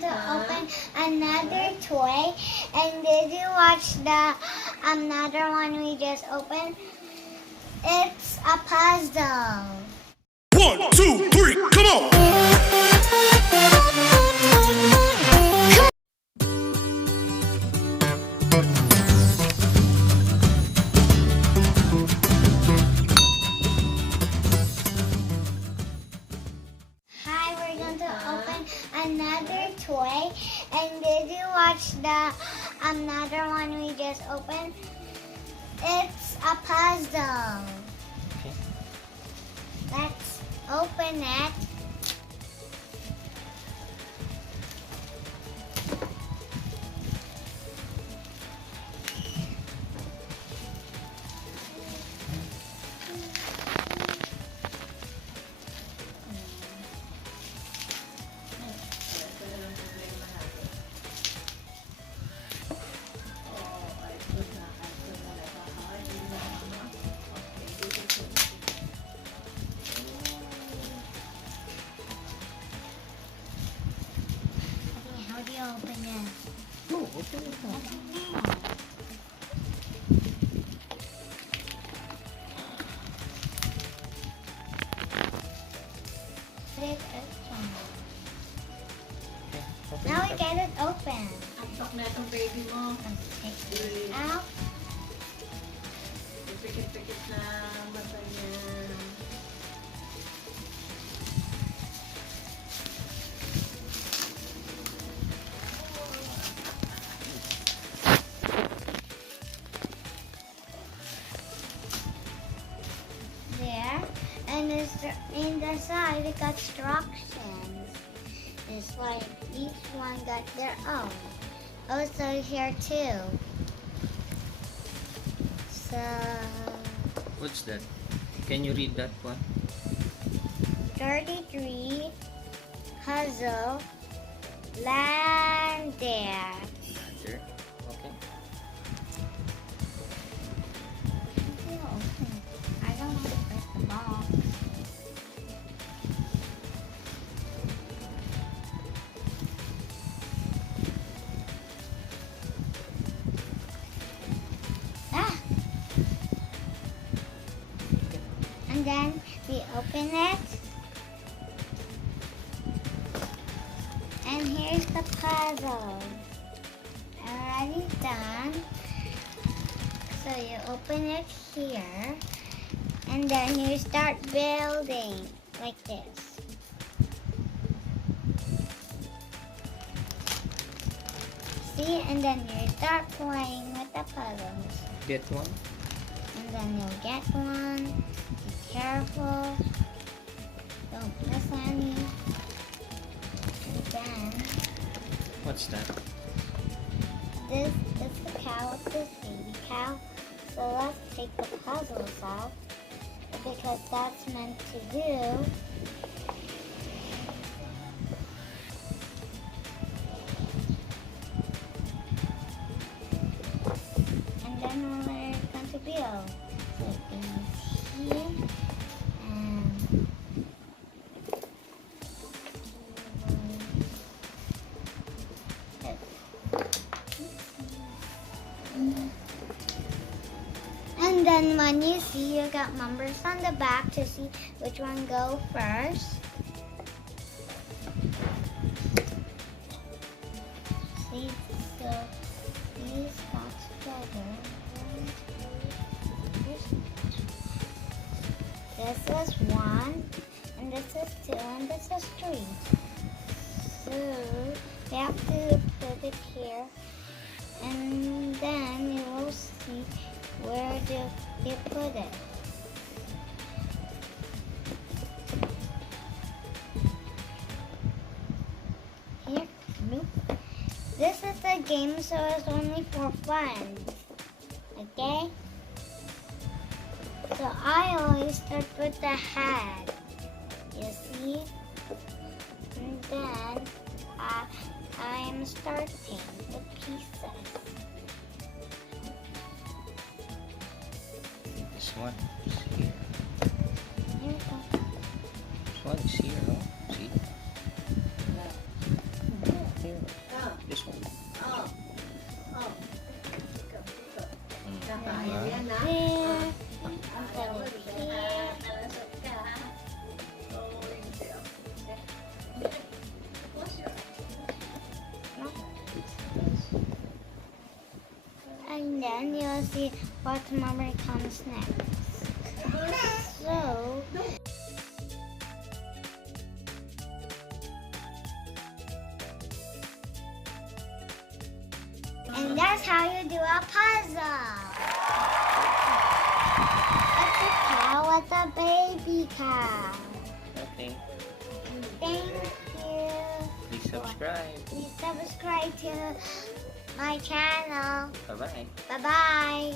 going to open another toy. And did you watch the another one we just opened? It's a puzzle. 1, 2, 3, come on! Hi, we're going to open another toy. And did you watch the another one we just opened? It's a puzzle. Okay. Let's open it. How do you open it? Oh, open it now. I don't know. Put it open. Okay, open Now it we up. get it open. Antok na itong baby mo. Let's take this out. Pikit-pikit na mata niya. There. And in the side, it got instructions. It's like each one got their own. Also here too. So, What's that? Can you read that one? 33 puzzle land there. Answer. Okay. I don't want to break the ball. Ah! And then we open it. And here's the puzzle. Already done. So you open it here. And then you start building like this. See? And then you start playing with the puzzles. Get one. And then you'll get one. Be careful. Don't miss any. And then What's that? this is the cow, this baby cow. So let's take the puzzles out because that's meant to do. And then we're going to build. So it goes here and and then when you see, you got numbers on the back to see which one go first. See, so these got together. 1, 2, 3. This is 1, and this is 2, and this is 3. So we have to put it here, and then you will see where do you put it. Here, nope. This is a game, so it's only for fun. Okay? So I always start with the head. You see? And then I am starting the pieces. This one is here. Here we go. This one is here. Oh, see? Yeah, here. This one. Oh. Oh. Ikaw. Kakain Diba? yan, ha? There. Ah, Put ayaw, it hindi here. ka nalasot ka, ha? Oh, hindi ako. Wash your And then you'll see what memory comes next. So, and that's how you do a puzzle. What's a cow? What's a baby cow? Okay. Thank you. Please subscribe. Please subscribe to my channel. Bye-bye. Bye-bye.